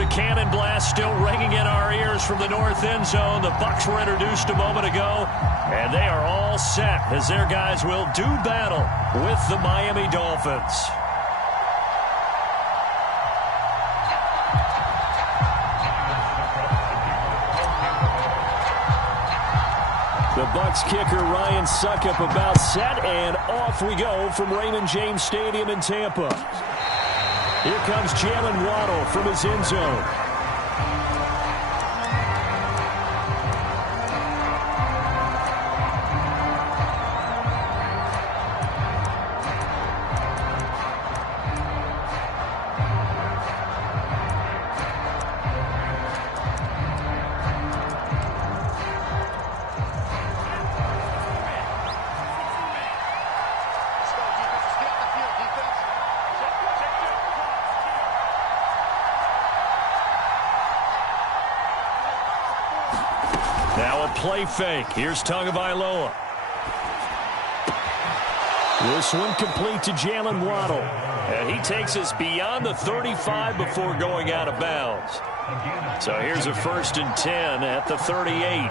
a cannon blast still ringing in our ears from the north end zone. The Bucs were introduced a moment ago, and they are all set as their guys will do battle with the Miami Dolphins. The Bucs kicker Ryan Succop about set, and off we go from Raymond James Stadium in Tampa. Here comes Jalen Waddle from his end zone. Now a play fake. Here's Tagovailoa. This one complete to Jalen Waddle. And he takes us beyond the 35 before going out of bounds. So here's a 1st and 10 at the 38.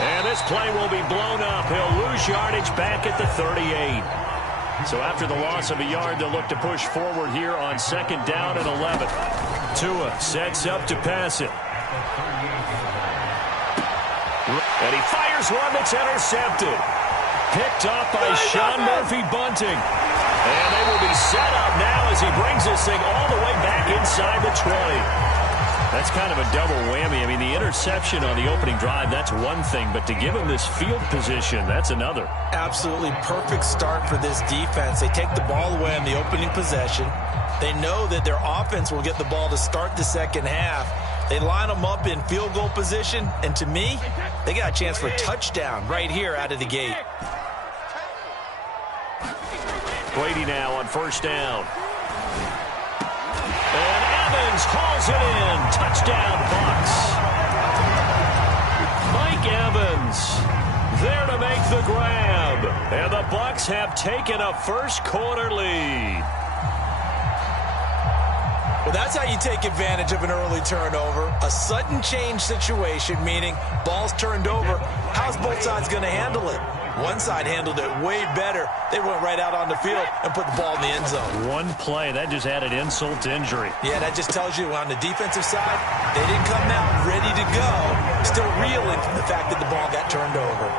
And this play will be blown up. He'll lose yardage back at the 38. So after the loss of a yard, they'll look to push forward here on 2nd down and 11. Tua sets up to pass it. And he fires one that's intercepted. Picked off by Sean Murphy-Bunting. And they will be set up now as he brings this thing all the way back inside the 20. That's kind of a double whammy. I mean, the interception on the opening drive, that's one thing. But to give him this field position, that's another. Absolutely perfect start for this defense. They take the ball away on the opening possession. They know that their offense will get the ball to start the second half. They line them up in field goal position. And to me, they got a chance for a touchdown right here out of the gate. Brady now on 1st down. And Evans hauls it in. Touchdown, Bucs. Mike Evans there to make the grab. And the Bucs have taken a first-quarter lead. Well, that's how you take advantage of an early turnover. A sudden change situation, meaning ball's turned over. How's both sides going to handle it? One side handled it way better. They went right out on the field and put the ball in the end zone. One play, that just added insult to injury. Yeah, that just tells you on the defensive side, they didn't come out ready to go. Still reeling from the fact that the ball got turned over.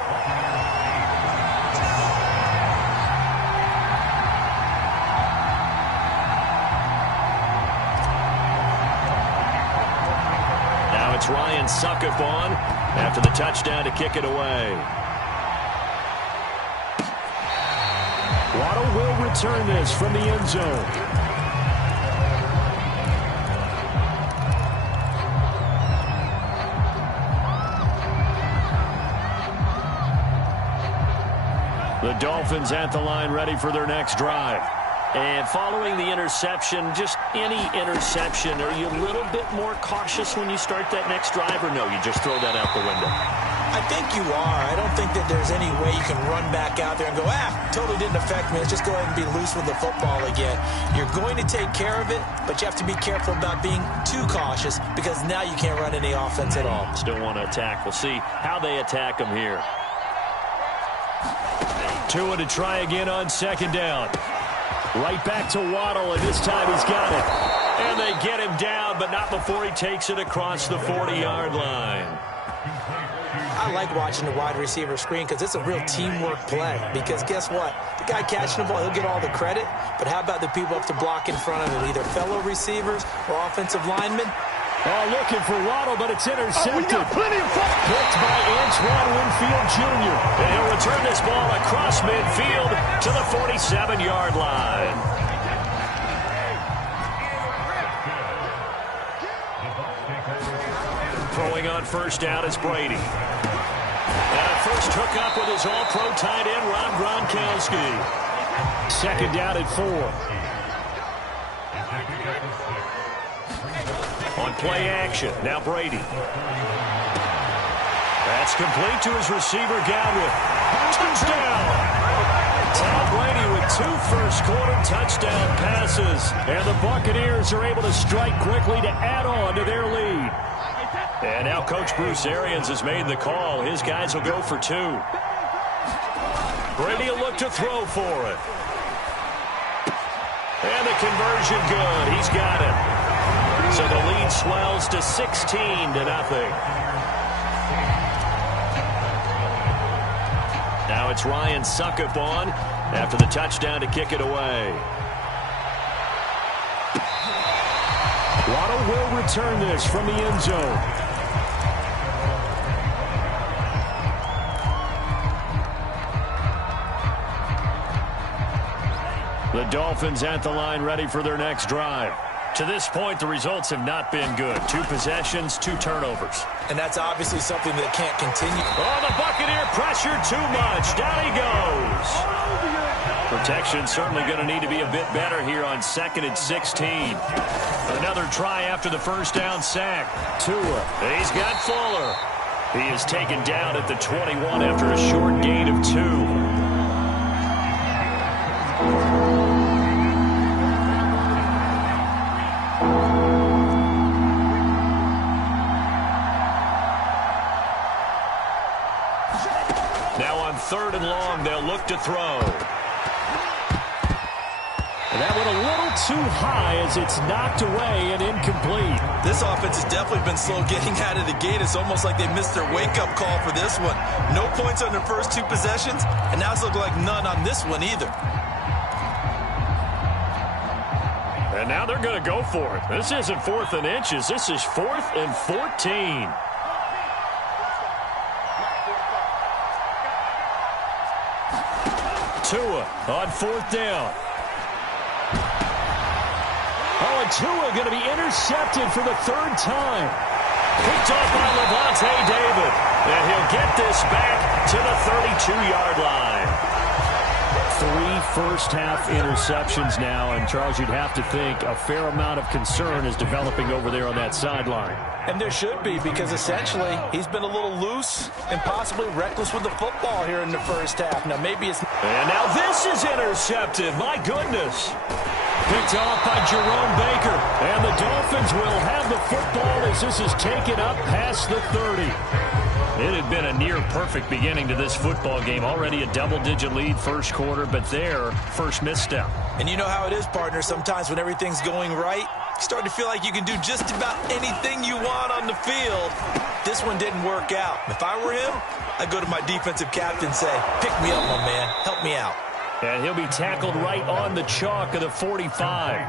It's Ryan Succop on after the touchdown to kick it away. Waddle will return this from the end zone. The Dolphins at the line ready for their next drive. And following the interception, just any interception, are you a little bit more cautious when you start that next drive, or no, you just throw that out the window? I think you are. I don't think that there's any way you can run back out there and go, totally didn't affect me. Let's just go ahead and be loose with the football again. You're going to take care of it, but you have to be careful about being too cautious because now you can't run any offense at all. Still want to attack. We'll see how they attack them here. Tua to try again on 2nd down. Right back to Waddle, and this time he's got it. And they get him down, but not before he takes it across the 40-yard line. I like watching the wide receiver screen because it's a real teamwork play. Because guess what? The guy catching the ball, he'll get all the credit. But how about the people up to block in front of him, either fellow receivers or offensive linemen? Oh, looking for Waddle, but it's intercepted. We got plenty of fun. Picked by Antoine Winfield Jr. And he'll return this ball across midfield to the 47-yard line. Throwing on 1st down is Brady. And a first hookup with his all-pro tight end, Rob Gronkowski. 2nd down at 4. On play action, now Brady. That's complete to his receiver, Godwin. Touchdown! Tom Brady with 2 first-quarter touchdown passes. And the Buccaneers are able to strike quickly to add on to their lead. And now Coach Bruce Arians has made the call. His guys will go for 2. Brady will look to throw for it. And the conversion good. He's got it. So the lead swells to 16-0. Now it's Ryan Suckup on after the touchdown to kick it away. Waddle will return this from the end zone. The Dolphins at the line ready for their next drive. To this point, the results have not been good. 2 possessions, 2 turnovers. And that's obviously something that can't continue. Oh, the Buccaneer pressure too much. Down he goes. Protection certainly going to need to be a bit better here on 2nd and 16. Another try after the first down sack. Tua. He's got Fuller. He is taken down at the 21 after a short gain of 2. Now on 3rd and long, they'll look to throw. And that went a little too high as it's knocked away and incomplete. This offense has definitely been slow getting out of the gate. It's almost like they missed their wake-up call for this one. No points on their first 2 possessions, and now it's looking like none on this one either. And now they're going to go for it. This isn't 4th and inches. This is 4th and 14. Tua on 4th down. Oh, and Tua going to be intercepted for the 3rd time. Picked off by Levante David. And he'll get this back to the 32-yard line. 3 first-half interceptions now. And, Charles, you'd have to think a fair amount of concern is developing over there on that sideline. And there should be, because essentially he's been a little loose and possibly reckless with the football here in the first half. Now maybe it's... And now this is intercepted. My goodness. Picked off by Jerome Baker. And the Dolphins will have the football as this is taken up past the 30. It had been a near-perfect beginning to this football game. Already a double-digit lead first quarter, but their first misstep. And you know how it is, partner. Sometimes when everything's going right, you start to feel like you can do just about anything you want on the field. This one didn't work out. If I were him, I'd go to my defensive captain and say, pick me up, my man. Help me out. And he'll be tackled right on the chalk of the 45.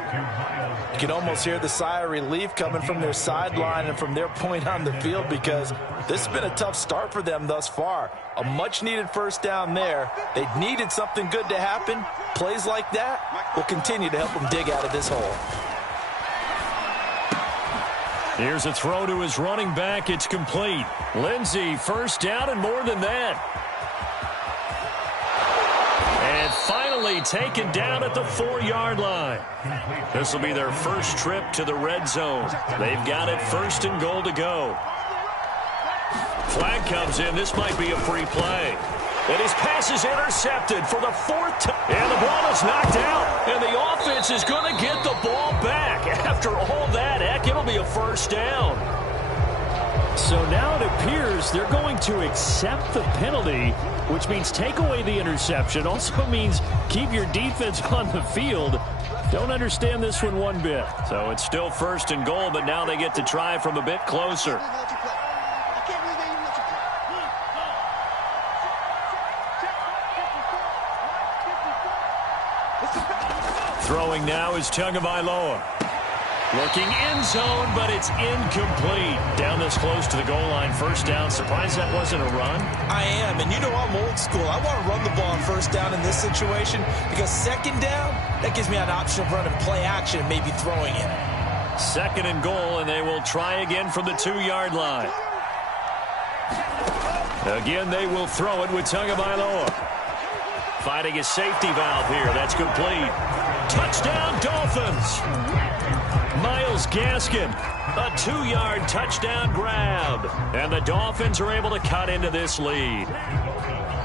You can almost hear the sigh of relief coming from their sideline and from their point on the field, because this has been a tough start for them thus far. A much-needed first down there. They needed something good to happen. Plays like that will continue to help them dig out of this hole. Here's a throw to his running back. It's complete. Lindsey, first down and more than that. And finally taken down at the 4-yard line. This will be their first trip to the red zone. They've got it 1st and goal to go. Flag comes in. This might be a free play. And his pass is intercepted for the 4th time. And the ball is knocked out. And the offense is going to get the ball back. After all that, heck, it'll be a first down. So now it appears they're going to accept the penalty, which means take away the interception. Also means keep your defense on the field. Don't understand this one bit. So it's still 1st and goal, but now they get to try from a bit closer. Throwing now is Tagovailoa. Looking end zone, but it's incomplete. Down this close to the goal line, first down. Surprised that wasn't a run? I am, and you know I'm old school. I want to run the ball on first down in this situation, because 2nd down, that gives me an option of running play action and maybe throwing it. 2nd and goal, and they will try again from the 2-yard line. Again, they will throw it with Tagovailoa. Finding a safety valve here. That's complete. Touchdown, Dolphins. Myles Gaskin, a 2-yard touchdown grab. And the Dolphins are able to cut into this lead.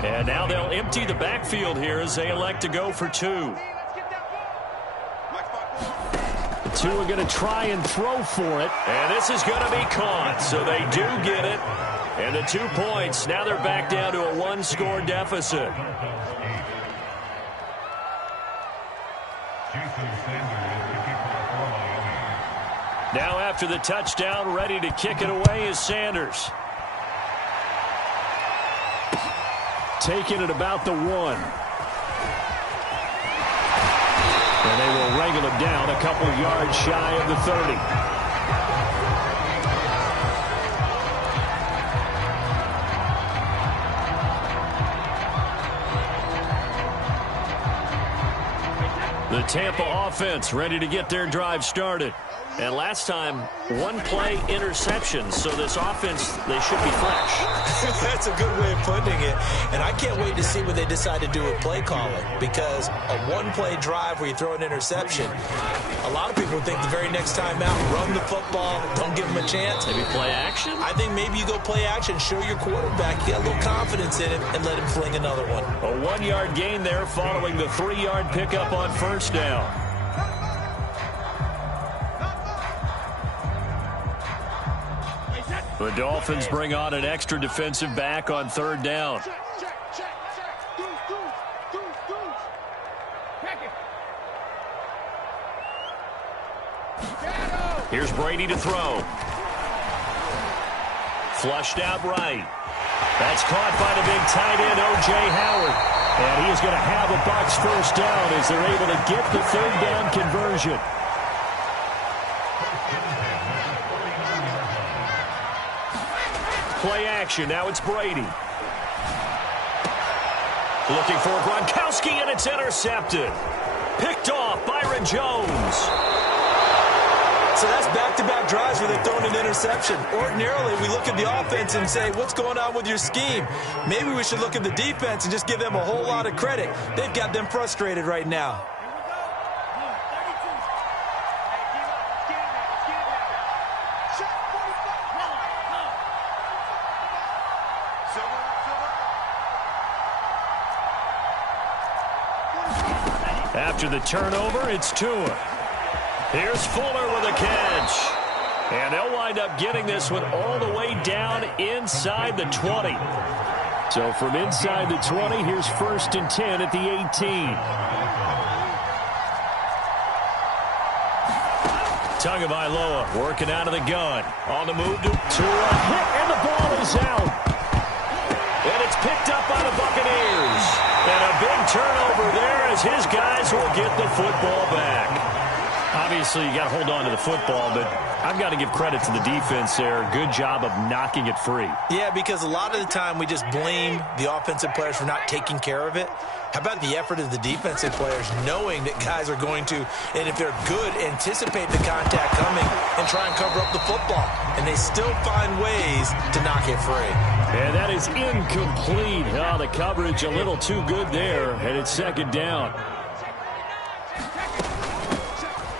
And now they'll empty the backfield here as they elect to go for 2. The 2 are going to try and throw for it. And this is going to be caught, so they do get it. And the 2 points, now they're back down to a 1-score deficit. Now after the touchdown, ready to kick it away is Sanders. Taking it about the 1. And they will wrangle him down a couple of yards shy of the 30. The Tampa offense ready to get their drive started. And last time, 1-play interception. So this offense, they should be fresh. That's a good way of putting it. And I can't wait to see what they decide to do with play calling. Because a 1-play drive where you throw an interception, a lot of people think the very next time out, run the football, don't give them a chance. Maybe play action? I think maybe you go play action, show your quarterback, get a little confidence in him, and let him fling another one. A 1-yard gain there following the 3-yard pickup on first down. The Dolphins bring on an extra defensive back on 3rd down. Here's Brady to throw. Flushed out right. That's caught by the big tight end, O.J. Howard. And he is going to have a Bucs first down as they're able to get the 3rd down conversion. Play action. Now it's Brady. Looking for Gronkowski, and it's intercepted. Picked off Byron Jones. So that's back-to-back drives where they're throwing an interception. Ordinarily, we look at the offense and say, what's going on with your scheme? Maybe we should look at the defense and just give them a whole lot of credit. They've got them frustrated right now. After the turnover, it's Tua. Here's Fuller with a catch. And they'll wind up getting this one all the way down inside the 20. So from inside the 20, here's 1st and 10 at the 18. Tagovailoa working out of the gun. On the move to Tua. Hit, and the ball is out. And it's picked up by the Buccaneers. And a big turnover there as his guys will get the football back. Obviously, you got to hold on to the football, but I've got to give credit to the defense there. Good job of knocking it free. Yeah, because a lot of the time we just blame the offensive players for not taking care of it. How about the effort of the defensive players knowing that guys are going to, and if they're good, anticipate the contact coming and try and cover up the football. And they still find ways to knock it free. And that is incomplete. Oh, the coverage a little too good there, and it's 2nd down.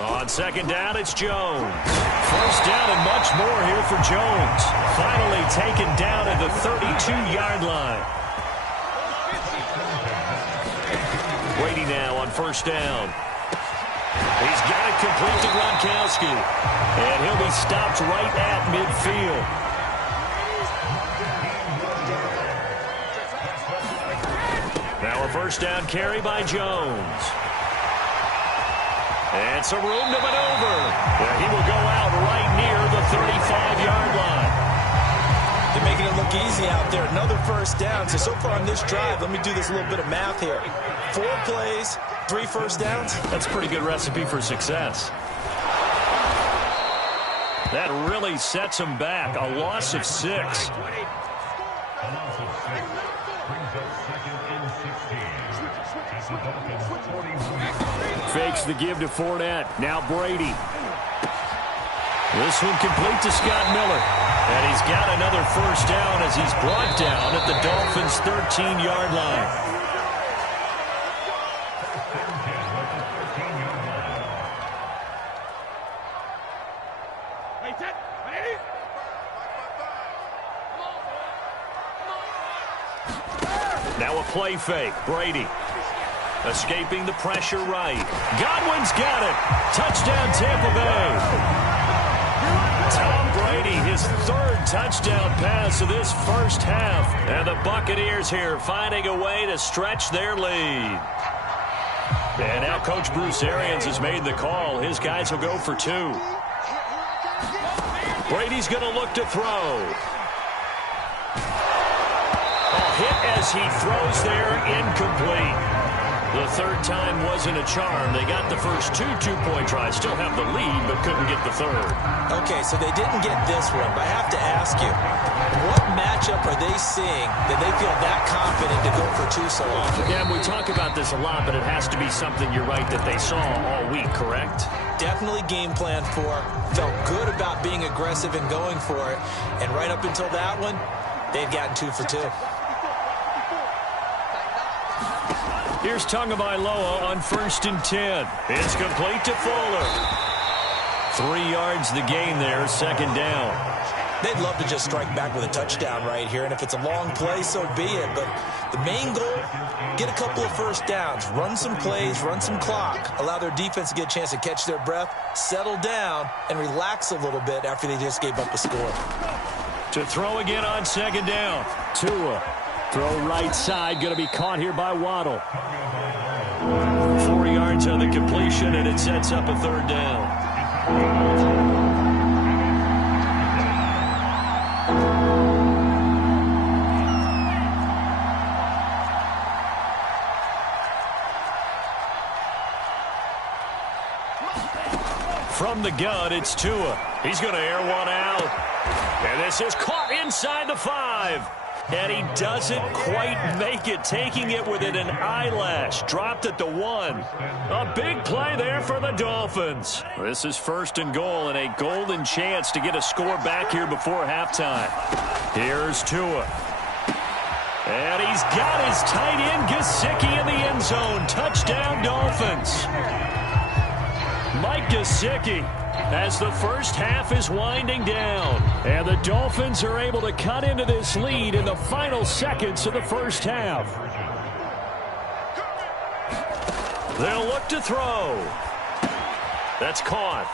On 2nd down, it's Jones. 1st down and much more here for Jones. Finally taken down at the 32-yard line. Brady now on 1st down. He's got it complete to Gronkowski. And he'll be stopped right at midfield. Now a 1st down carry by Jones. And some room to maneuver. Yeah, he will go out right near the 35-yard line. They're making it look easy out there. Another 1st down. So far on this drive, let me do this little bit of math here. 4 plays, 3 1st downs. That's a pretty good recipe for success. That really sets them back. A loss of 6. Fakes the give to Fournette. Now Brady. This one complete to Scott Miller. And he's got another 1st down as he's brought down at the Dolphins' 13-yard line. Now a play fake. Brady escaping the pressure right. Godwin's got it. Touchdown, Tampa Bay. Tom Brady, his third touchdown pass of this first half. And the Buccaneers here finding a way to stretch their lead. And now Coach Bruce Arians has made the call. His guys will go for 2. Brady's going to look to throw. Hit as he throws there, incomplete. The third time wasn't a charm. They got the first 2 two-point tries, still have the lead, but couldn't get the third. Okay, so they didn't get this one, but I have to ask you, what matchup are they seeing that they feel that confident to go for 2 so often? Yeah, we talk about this a lot, but it has to be something, you're right, that they saw all week, correct? Definitely game plan for, felt good about being aggressive and going for it, and right up until that one, they'd gotten 2 for 2. Here's Tagovailoa on 1st and 10. It's complete to Fuller. 3 yards the gain there, 2nd down. They'd love to just strike back with a touchdown right here, and if it's a long play, so be it. But the main goal, get a couple of first downs, run some plays, run some clock, allow their defense to get a chance to catch their breath, settle down, and relax a little bit after they just gave up a score. To throw again on 2nd down. Tua. Throw right side, going to be caught here by Waddle. 4 yards on the completion, and it sets up a 3rd down. From the gun, it's Tua. He's going to air one out. And this is caught inside the 5. And he doesn't quite make it, taking it within an eyelash. Dropped at the 1. A big play there for the Dolphins. This is 1st and goal and a golden chance to get a score back here before halftime. Here's Tua. And he's got his tight end Gesicki in the end zone. Touchdown, Dolphins. Mike Gesicki, as the first half is winding down. And the Dolphins are able to cut into this lead in the final seconds of the first half. They'll look to throw. That's caught.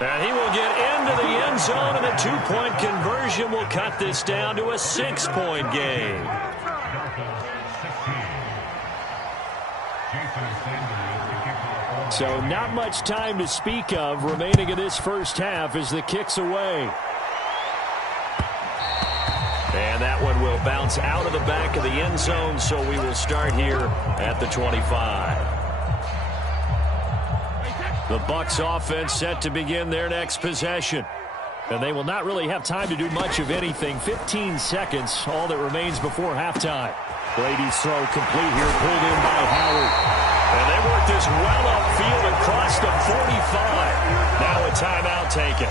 And he will get into the end zone, and a 2-point conversion will cut this down to a 6-point game. So not much time to speak of remaining in this first half as the kick's away. And that one will bounce out of the back of the end zone, so we will start here at the 25. The Bucs offense set to begin their next possession. And they will not really have time to do much of anything. 15 seconds, all that remains before halftime. Brady's throw complete here, pulled in by Howard. And they work this well upfield across the 45. Now a timeout taken.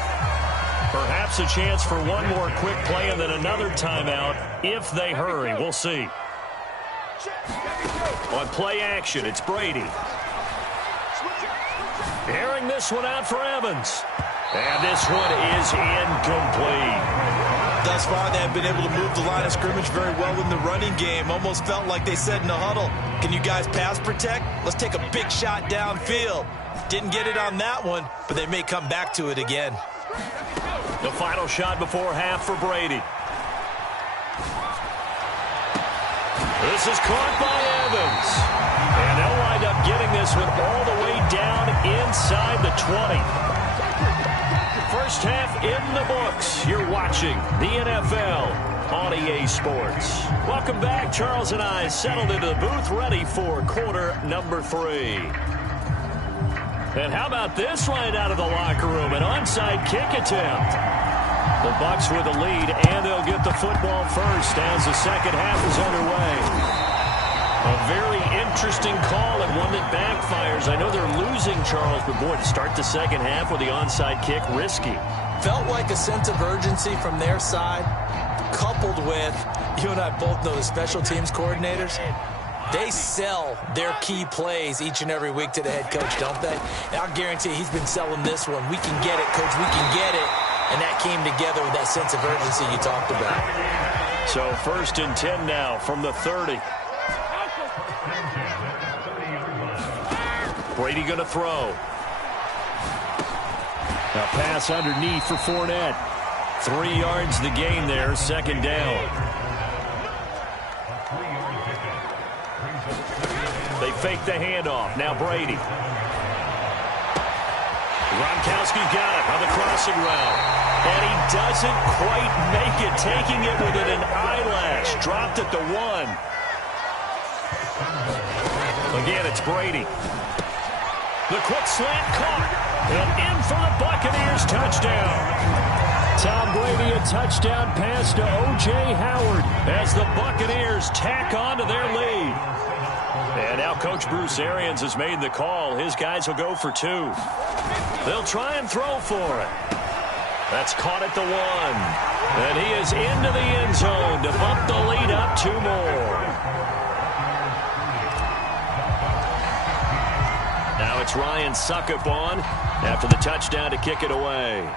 Perhaps a chance for one more quick play and then another timeout if they hurry. We'll see. On play action, it's Brady. Airing this one out for Evans. And this one is incomplete. Thus far, they have been able to move the line of scrimmage very well in the running game. Almost felt like they said in the huddle, can you guys pass protect? Let's take a big shot downfield. Didn't get it on that one, but they may come back to it again. The final shot before half for Brady. This is caught by Evans. And they'll wind up getting this one all the way down inside the 20. First half in the books. You're watching the NFL on EA Sports. Welcome back. Charles and I settled into the booth ready for quarter number 3. And how about this right out of the locker room? An onside kick attempt. The Bucs with the lead, and they'll get the football first as the second half is underway. A very interesting call and one that backfires. I know they're losing, Charles, but boy, to start the second half with the onside kick, risky. Felt like a sense of urgency from their side, coupled with, you and I both know the special teams coordinators. They sell their key plays each and every week to the head coach, don't they? And I'll guarantee he's been selling this one. We can get it, coach, we can get it. And that came together with that sense of urgency you talked about. So 1st and 10 now from the 30. Brady going to throw. A pass underneath for Fournette. 3 yards the gain there, second down. They fake the handoff. Now Brady. Gronkowski's got it on the crossing route. And he doesn't quite make it, taking it within an eyelash. Dropped at the 1. Again, it's Brady. The quick slant caught. And in for the Buccaneers touchdown. Tom Brady, a touchdown pass to O.J. Howard as the Buccaneers tack on to their lead. And now Coach Bruce Arians has made the call. His guys will go for 2. They'll try and throw for it. That's caught at the 1. And he is into the end zone to bump the lead up 2 more. Now it's Ryan Suckup on after the touchdown to kick it away.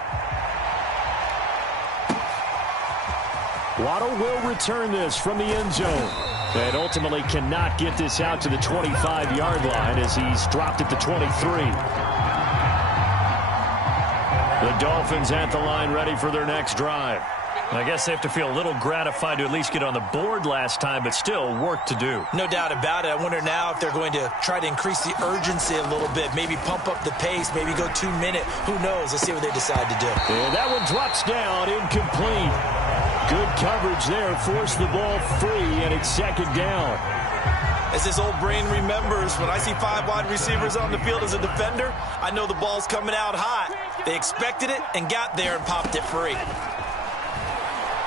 Waddle will return this from the end zone. And ultimately cannot get this out to the 25-yard line as he's dropped at the 23. The Dolphins at the line ready for their next drive. I guess they have to feel a little gratified to at least get on the board last time, but still work to do. No doubt about it. I wonder now if they're going to try to increase the urgency a little bit, maybe pump up the pace, maybe go 2-minute. Who knows? Let's see what they decide to do. And that one drops down, incomplete. Good coverage there, forced the ball free, and it's second down. As this old brain remembers, when I see 5 wide receivers on the field as a defender, I know the ball's coming out hot. They expected it and got there and popped it free.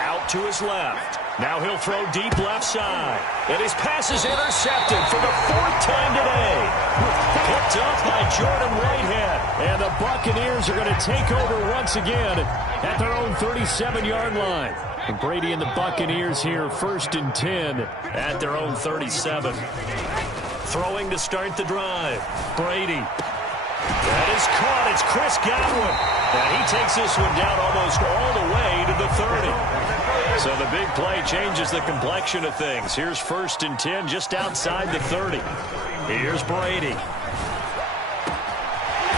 Out to his left. Now he'll throw deep left side. And his pass is intercepted for the 4th time today. Picked up by Jordan Whitehead. And the Buccaneers are going to take over once again at their own 37-yard line. And Brady and the Buccaneers here, 1st and 10 at their own 37. Throwing to start the drive. Brady. That is caught. It's Chris Godwin. And he takes this one down almost all the way to the 30. So the big play changes the complexion of things. Here's 1st and 10 just outside the 30. Here's Brady.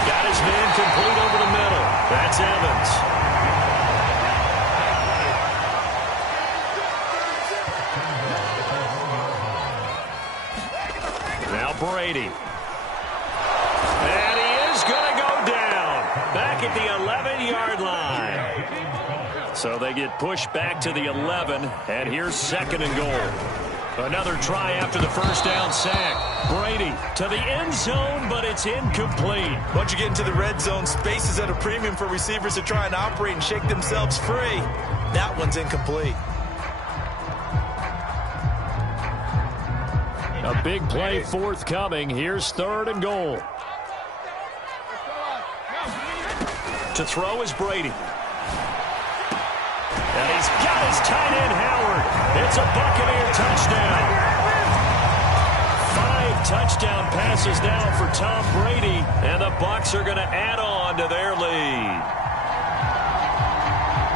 Got his man complete over the middle. That's Evans. Now Brady. And he is going to go down. Back at the 11-yard line. So they get pushed back to the 11. And here's 2nd and goal. Another try after the first down sack. Brady to the end zone, but it's incomplete. Once you get into the red zone, space is at a premium for receivers to try and operate and shake themselves free. That one's incomplete. A big play forthcoming. Here's 3rd and goal. To throw is Brady. And he's got his tight end, Howard. It's a Buccaneer touchdown. 5 touchdown passes now for Tom Brady. And the Bucs are going to add on to their lead.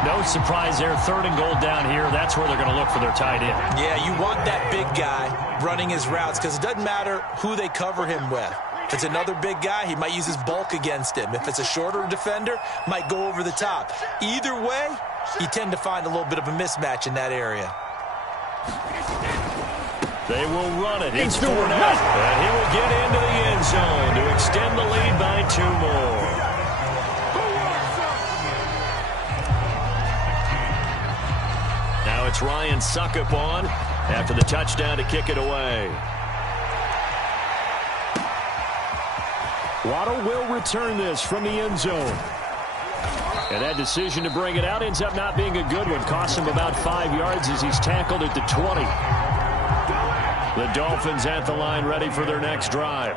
No surprise there. 3rd and goal down here. That's where they're going to look for their tight end. Yeah, you want that big guy running his routes because it doesn't matter who they cover him with. If it's another big guy, he might use his bulk against him. If it's a shorter defender, might go over the top. Either way, you tend to find a little bit of a mismatch in that area. They will run it. It's Fournette. And he will get into the end zone to extend the lead by 2 more. Now it's Ryan Suckup on after the touchdown to kick it away. Waddle will return this from the end zone. And that decision to bring it out ends up not being a good one. Costs him about 5 yards as he's tackled at the 20. The Dolphins at the line ready for their next drive.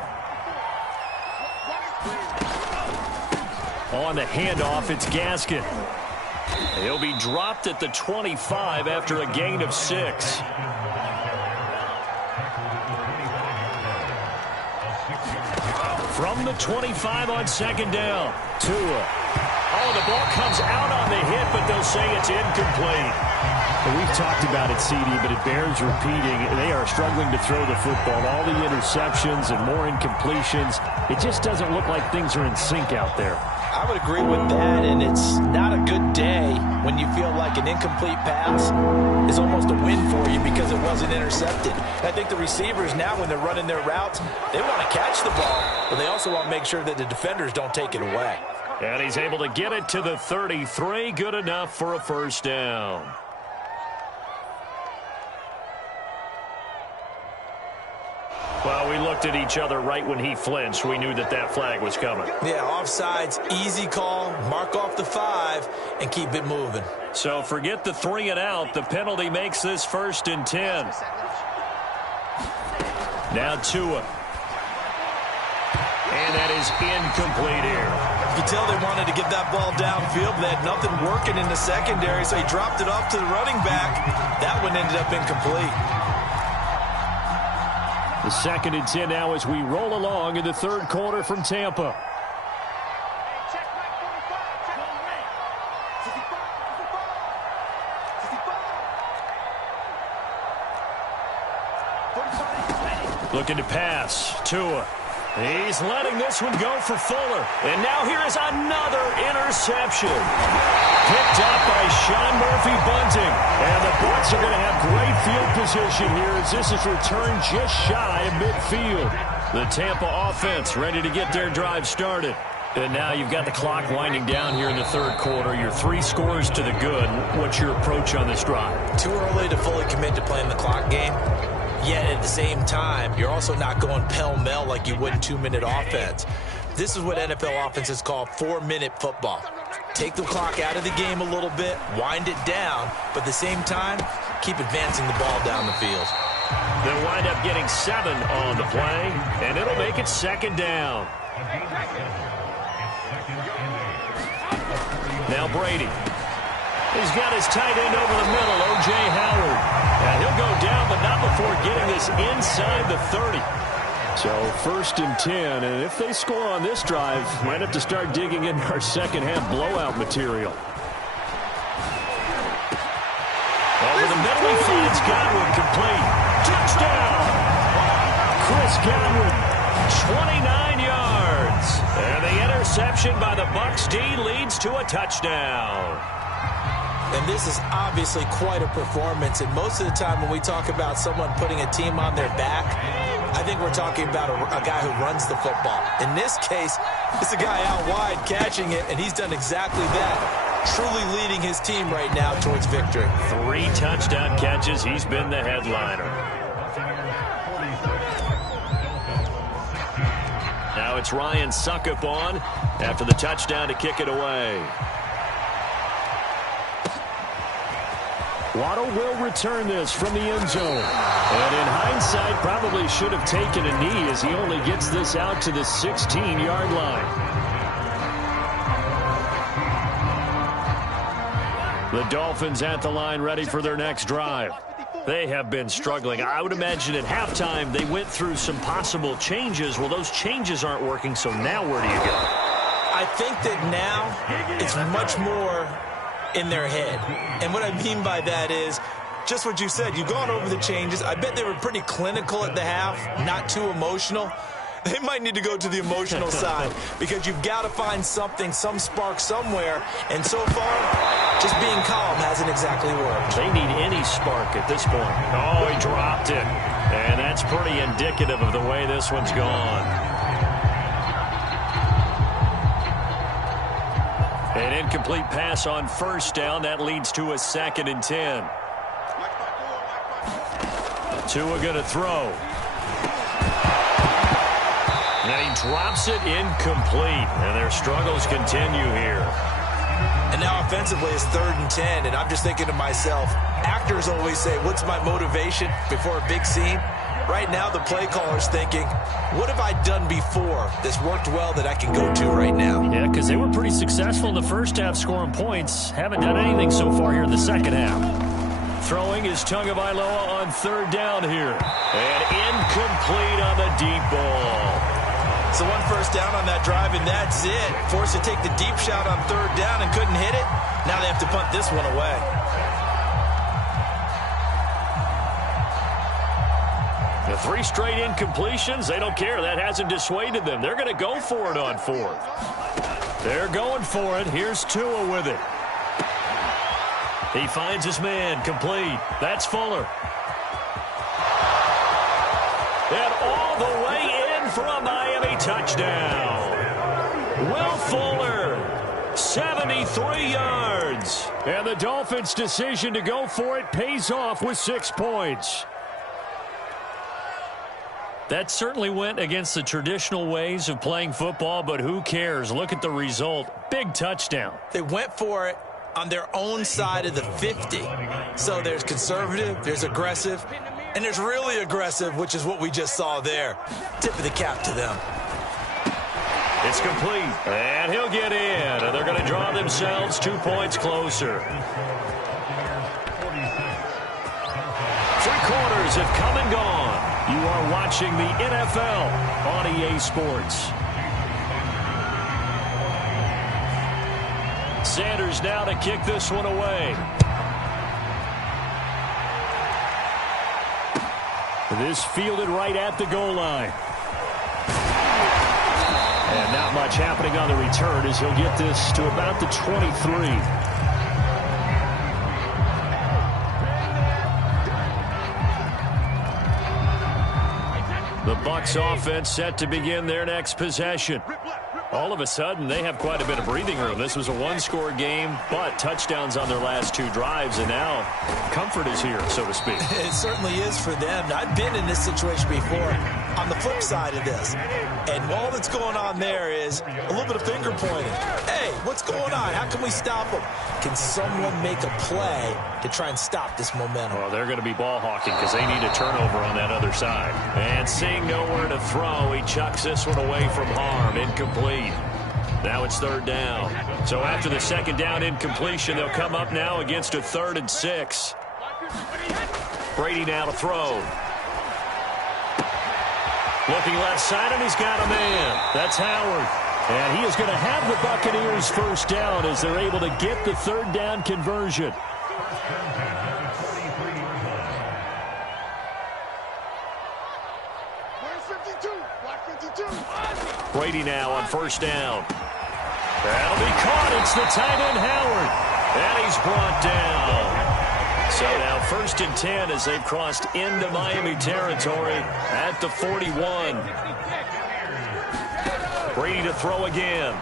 On the handoff, it's Gaskin. He'll be dropped at the 25 after a gain of 6. From the 25 on 2nd down. Tua. Oh, the ball comes out on the hit, but they'll say it's incomplete. Well, we've talked about it, CD, but it bears repeating. They are struggling to throw the football. All the interceptions and more incompletions. It just doesn't look like things are in sync out there. I would agree with that, and it's not a good day when you feel like an incomplete pass is almost a win for you because it wasn't intercepted. I think the receivers now, when they're running their routes, they want to catch the ball, but they also want to make sure that the defenders don't take it away. And he's able to get it to the 33. Good enough for a first down. Well, we looked at each other right when he flinched. We knew that that flag was coming. Yeah, offsides, easy call, mark off the 5, and keep it moving. So forget the 3 and out. The penalty makes this 1st and 10. Now Tua. And that is incomplete here. You can tell they wanted to get that ball downfield. They had nothing working in the secondary, so he dropped it off to the running back. That one ended up incomplete. The 2nd and 10 now as we roll along in the 3rd quarter from Tampa. Looking to pass. Tua. He's letting this one go for Fuller. And now here is another interception. Picked up by Sean Murphy-Bunting. And the Bucs are going to have great field position here as this is returned just shy of midfield. The Tampa offense ready to get their drive started. And now you've got the clock winding down here in the 3rd quarter. You're 3 scores to the good. What's your approach on this drive? Too early to fully commit to playing the clock game. Yet at the same time, you're also not going pell-mell like you would in 2-minute offense. This is what NFL offenses call 4-minute football. Take the clock out of the game a little bit, wind it down, but at the same time, keep advancing the ball down the field. They'll wind up getting 7 on the play, and it'll make it 2nd down. Now Brady. He's got his tight end over the middle, O.J. Howard. And he'll go down, but not before getting this inside the 30. So 1st and 10, and if they score on this drive, might have to start digging in our second-half blowout material. Over the middle, he finds Godwin complete. Touchdown! Chris Godwin, 29 yards. And the interception by the Bucs D leads to a touchdown. And this is obviously quite a performance. And most of the time when we talk about someone putting a team on their back, I think we're talking about a guy who runs the football. In this case, it's a guy out wide catching it, and he's done exactly that. Truly leading his team right now towards victory. 3 touchdown catches. He's been the headliner. Now it's Ryan Suckup on after the touchdown to kick it away. Waddle will return this from the end zone. And in hindsight, probably should have taken a knee as he only gets this out to the 16-yard line. The Dolphins at the line ready for their next drive. They have been struggling. I would imagine at halftime they went through some possible changes. Well, those changes aren't working, so now where do you go? I think that now it's much more in their head. And what I mean by that is just what you said. You've gone over the changes. I bet they were pretty clinical at the half, not too emotional. They might need to go to the emotional side because you've got to find something, some spark somewhere. And so far, just being calm hasn't exactly worked. They need any spark at this point. Oh, he dropped it. And that's pretty indicative of the way this one's gone. An incomplete pass on 1st down. That leads to a 2nd and 10. Tua going to throw. And he drops it incomplete. And their struggles continue here. And now offensively it's 3rd and 10. And I'm just thinking to myself, actors always say, what's my motivation before a big scene? Right now the play caller's thinking, what have I done before that's worked well that I can go to right now? Yeah, because they were pretty successful in the first half scoring points. Haven't done anything so far here in the second half. Throwing is Tagovailoa on 3rd down here. And incomplete on the deep ball. So 1 first down on that drive, and that's it. Forced to take the deep shot on 3rd down and couldn't hit it. Now they have to punt this one away. 3 straight incompletions, they don't care. That hasn't dissuaded them. They're going to go for it on 4th. They're going for it. Here's Tua with it. He finds his man, complete. That's Fuller. And all the way in for a Miami touchdown. Will Fuller, 73 yards. And the Dolphins' decision to go for it pays off with 6 points. That certainly went against the traditional ways of playing football, but who cares? Look at the result. Big touchdown. They went for it on their own side of the 50. So there's conservative, there's aggressive, and there's really aggressive, which is what we just saw there. Tip of the cap to them. It's complete, and he'll get in, and they're going to draw themselves 2 points closer. 3 quarters have come and gone. You are watching the NFL on EA Sports. Sanders now to kick this one away. This fielded right at the goal line. And not much happening on the return as he'll get this to about the 23. The Bucs offense set to begin their next possession. All of a sudden, they have quite a bit of breathing room. This was a 1-score game, but touchdowns on their last 2 drives, and now comfort is here, so to speak. It certainly is for them. I've been in this situation before on the flip side of this, and all that's going on there is a little bit of finger pointing. Hey, what's going on? How can we stop them? Can someone make a play to try and stop this momentum? Well, they're going to be ball hawking because they need a turnover on that other side. And seeing nowhere to throw, he chucks this one away from harm. Incomplete. Now it's 3rd down. So after the 2nd down incompletion, they'll come up now against a 3rd and 6. Brady now to throw. Looking left side, and he's got a man. That's Howard. And he is going to have the Buccaneers 1st down as they're able to get the 3rd down conversion. Brady now on 1st down. That'll be caught. It's the tight end, Howard. And he's brought down. So now 1st and 10 as they've crossed into Miami territory at the 41. Brady to throw again.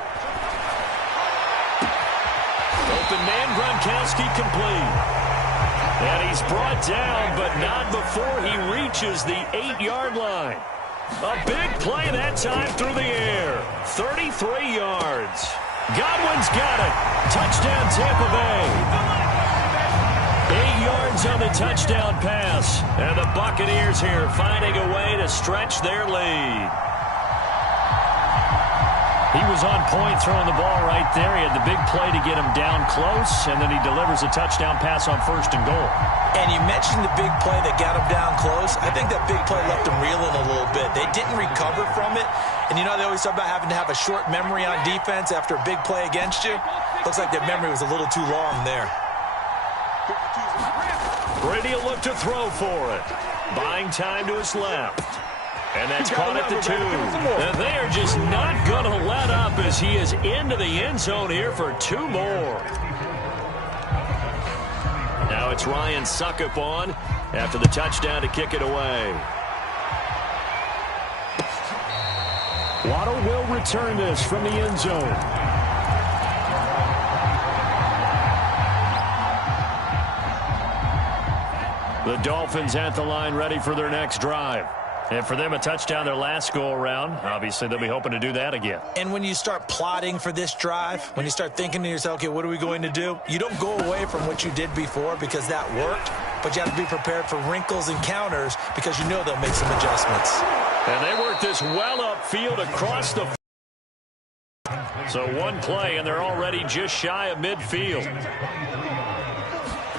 Open man, Gronkowski complete. And he's brought down, but not before he reaches the 8-yard line. A big play that time through the air. 33 yards. Godwin's got it. Touchdown, Tampa Bay. 8 yards on the touchdown pass. And the Buccaneers here finding a way to stretch their lead. He was on point throwing the ball right there. He had the big play to get him down close, and then he delivers a touchdown pass on 1st and goal. And you mentioned the big play that got him down close. I think that big play left him reeling a little bit. They didn't recover from it. And you know they always talk about having to have a short memory on defense after a big play against you. Looks like their memory was a little too long there. Brady will look to throw for it. Buying time to his left. And that's caught at the 2. And they are just not going to let up as he is into the end zone here for 2 more. Now it's Ryan Suckup on after the touchdown to kick it away. Waddle will return this from the end zone. The Dolphins at the line ready for their next drive. And for them, a touchdown their last go-around. Obviously, they'll be hoping to do that again. And when you start plotting for this drive, when you start thinking to yourself, okay, what are we going to do? You don't go away from what you did before because that worked, but you have to be prepared for wrinkles and counters because you know they'll make some adjustments. And they work this well upfield across the... So one play, and they're already just shy of midfield.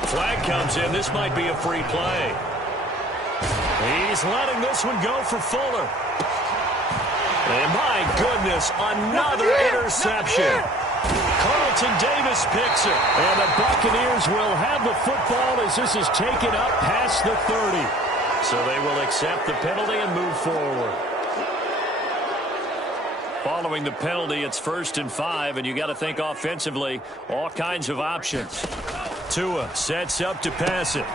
Flag comes in. This might be a free play. He's letting this one go for Fuller. And my goodness, another interception. Carlton Davis picks it. And the Buccaneers will have the football as this is taken up past the 30. So they will accept the penalty and move forward. Following the penalty, it's 1st and 5, and you got to think offensively, all kinds of options. Tua sets up to pass it.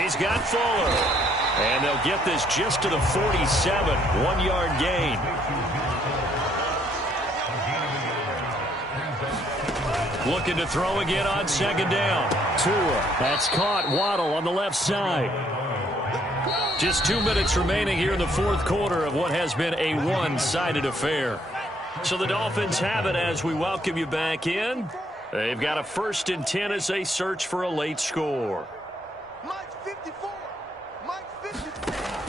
He's got Fuller. And they'll get this just to the 47, 1-yard gain. Looking to throw again on 2nd down. Tua, that's caught. Waddle on the left side. Just 2 minutes remaining here in the 4th quarter of what has been a one-sided affair. So the Dolphins have it as we welcome you back in. They've got a 1st and 10 as they search for a late score.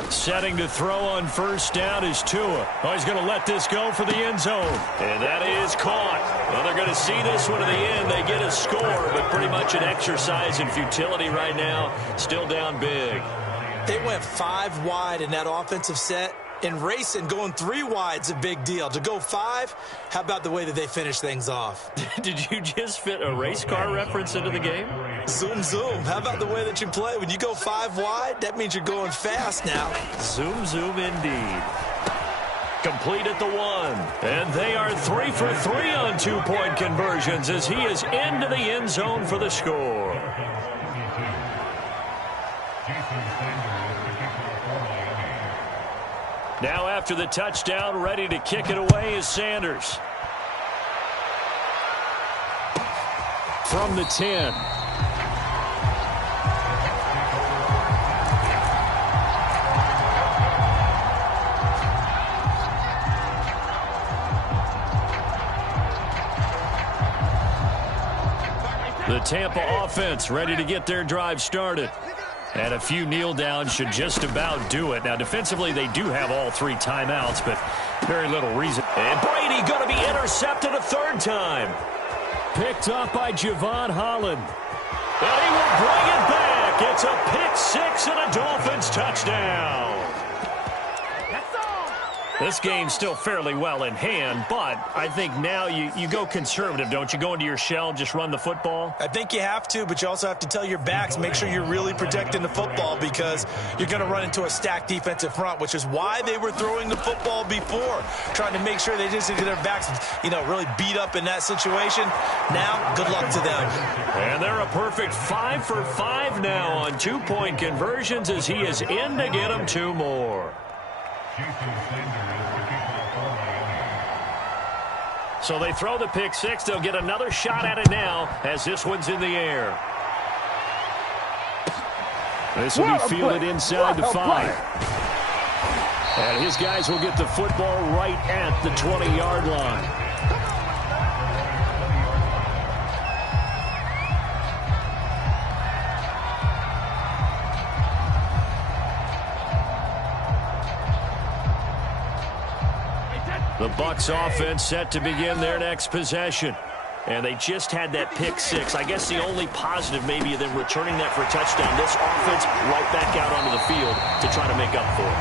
Setting to throw on 1st down is Tua. Oh, he's going to let this go for the end zone. And that is caught. Well, they're going to see this one to the end. They get a score, but pretty much an exercise in futility right now. Still down big. They went 5 wide in that offensive set. And racing, going 3 wide's a big deal. To go 5, how about the way that they finish things off? Did you just fit a race car reference into the game? Zoom, zoom. How about the way that you play? When you go 5 wide, that means you're going fast now. Zoom, zoom indeed. Complete at the 1. And they are 3 for 3 on 2-point conversions as he is into the end zone for the score. Now after the touchdown, ready to kick it away is Sanders. From the 10. The Tampa offense ready to get their drive started. And a few kneel downs should just about do it. Now, defensively, they do have all 3 timeouts, but very little reason. And Brady going to be intercepted a 3rd time. Picked up by Javon Holland. And he will bring it back. It's a pick 6 and a Dolphins touchdown. This game's still fairly well in hand, but I think now you go conservative, don't you? Go into your shell, just run the football? I think you have to, but you also have to tell your backs, make sure you're really protecting the football because you're going to run into a stacked defensive front, which is why they were throwing the football before, trying to make sure they just get their backs, really beat up in that situation. Now, good luck to them. And they're a perfect 5 for 5 now on 2-point conversions as he is in to get them 2 more. So they throw the pick 6. They'll get another shot at it now as this one's in the air. This will be fielded inside the 5. And his guys will get the football right at the 20-yard line. The Bucs offense set to begin their next possession. And they just had that pick 6. I guess the only positive maybe of them returning that for a touchdown. This offense right back out onto the field to try to make up for it.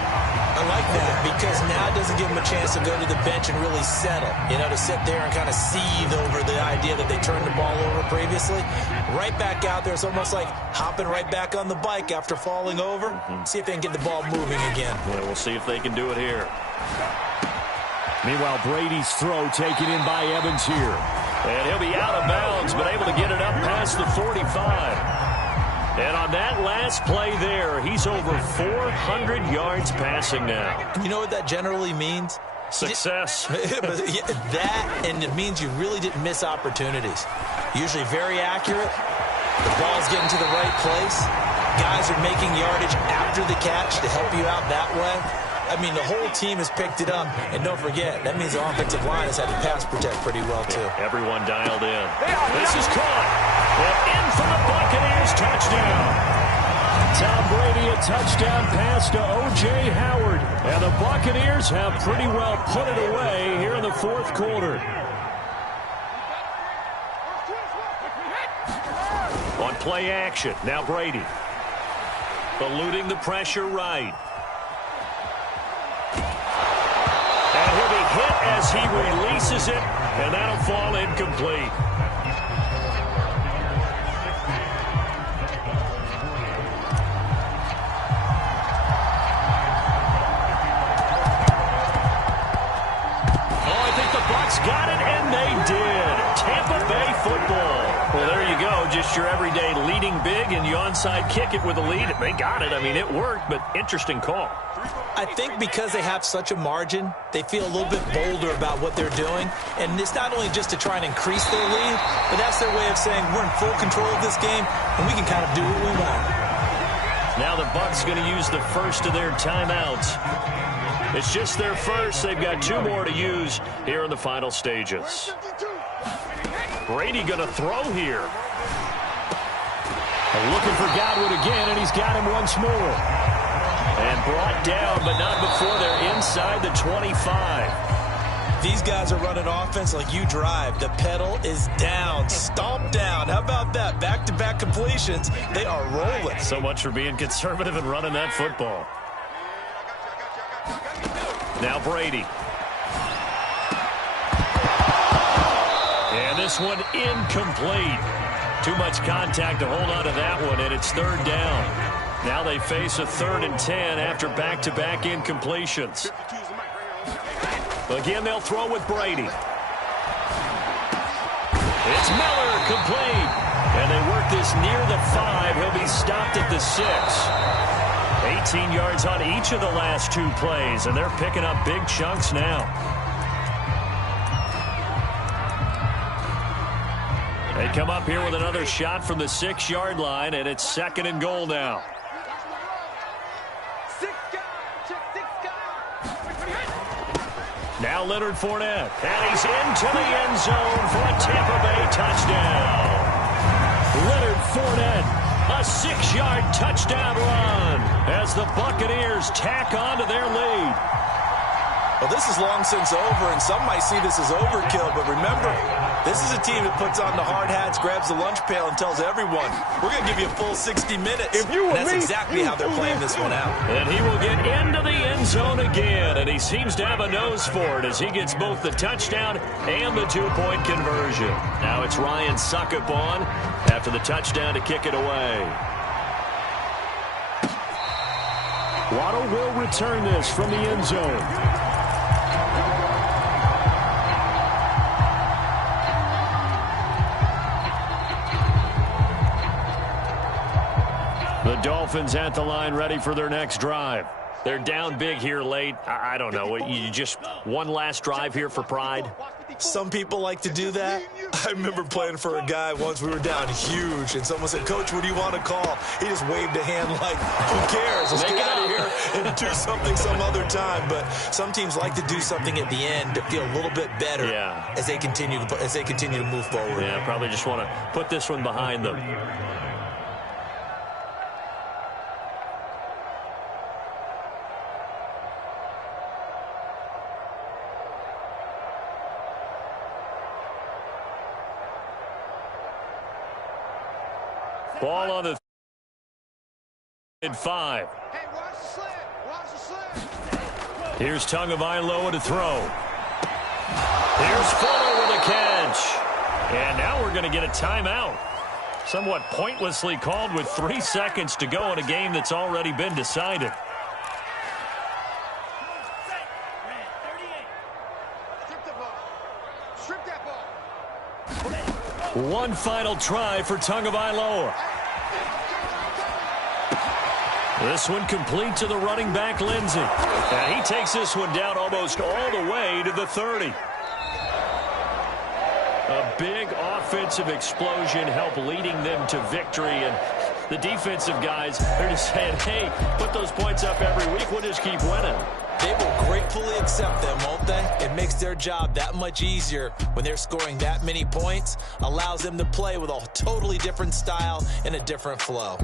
I like that because now it doesn't give them a chance to go to the bench and really settle. To sit there and kind of seethe over the idea that they turned the ball over previously. Right back out there. It's almost like hopping right back on the bike after falling over. See if they can get the ball moving again. Well, we'll see if they can do it here. Meanwhile, Brady's throw taken in by Evans here. And he'll be out of bounds, but able to get it up past the 45. And on that last play there, he's over 400 yards passing now. You know what that generally means? Success. That, and it means you really didn't miss opportunities. Usually very accurate. The ball's getting to the right place. Guys are making yardage after the catch to help you out that way. I mean, the whole team has picked it up. And don't forget, that means the offensive line has had to pass protect pretty well, too. Everyone dialed in. This is caught. And in for the Buccaneers touchdown. Tom Brady, a touchdown pass to O.J. Howard. And the Buccaneers have pretty well put it away here in the 4th quarter. On play action, now Brady. Eluding the pressure right. And he'll be hit as he releases it, and that'll fall incomplete. Bucs got it, and they did. Tampa Bay football. Well, there you go. Just your everyday leading big, and you onside kick it with a lead. They got it. I mean, it worked, but interesting call. I think because they have such a margin, they feel a little bit bolder about what they're doing. And it's not only just to try and increase their lead, but that's their way of saying we're in full control of this game, and we can kind of do what we want. Now the Bucs going to use the first of their timeouts. It's just their first. They've got 2 more to use here in the final stages. Brady going to throw here. And looking for Godwin again, and he's got him once more. And brought down, but not before they're inside the 25. These guys are running offense like you drive. The pedal is down, stomp down. How about that? Back-to-back completions. They are rolling. So much for being conservative and running that football. Now Brady. And this one incomplete. Too much contact to hold on to that one, and it's 3rd down. Now they face a 3rd and 10 after back-to-back incompletions. Again, they'll throw with Brady. It's Miller, complete. And they work this near the 5. He'll be stopped at the 6. 18 yards on each of the last 2 plays, and they're picking up big chunks now. They come up here with another shot from the 6-yard line, and it's 2nd and goal now. Now Leonard Fournette, and he's into the end zone for a Tampa Bay touchdown. Leonard Fournette, a 6-yard touchdown run as the Buccaneers tack on to their lead. Well, this is long since over, and some might see this as overkill, but remember, this is a team that puts on the hard hats, grabs the lunch pail, and tells everyone, we're going to give you a full 60 minutes. And that's exactly how they're playing this one out. And he will get into the end zone again, and he seems to have a nose for it as he gets both the touchdown and the 2-point conversion. Now it's Ryan Suckup on after the touchdown to kick it away. Waddle will return this from the end zone. The Dolphins at the line, ready for their next drive. They're down big here late. I don't know. You just one last drive here for pride? Some people like to do that. I remember playing for a guy once. We were down huge, and someone said, Coach, what do you want to call? He just waved a hand like, who cares? Let's get out of here and do something some other time. But some teams like to do something at the end to feel a little bit better as they continue to move forward. Yeah, probably just want to put this one behind them. Ball on the 5. Here's Tagovailoa to throw. Here's Fuller with a catch. And now we're going to get a timeout. Somewhat pointlessly called with 3 seconds to go in a game that's already been decided. One final try for Tagovailoa. This one complete to the running back, Lindsey. And he takes this one down almost all the way to the 30. A big offensive explosion helped leading them to victory. And the defensive guys, they're just saying, hey, put those points up every week. We'll just keep winning. They will gratefully accept them, won't they? It makes their job that much easier when they're scoring that many points. Allows them to play with a totally different style and a different flow.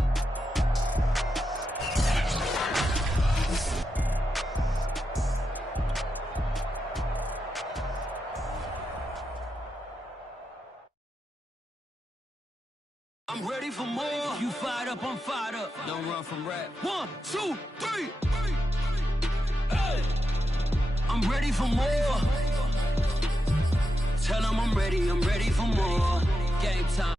I'm ready for more. You fired up, I'm fired up. Don't run from rap. 1, 2, 3. Hey. I'm ready for more. Tell them I'm ready for more. Game time.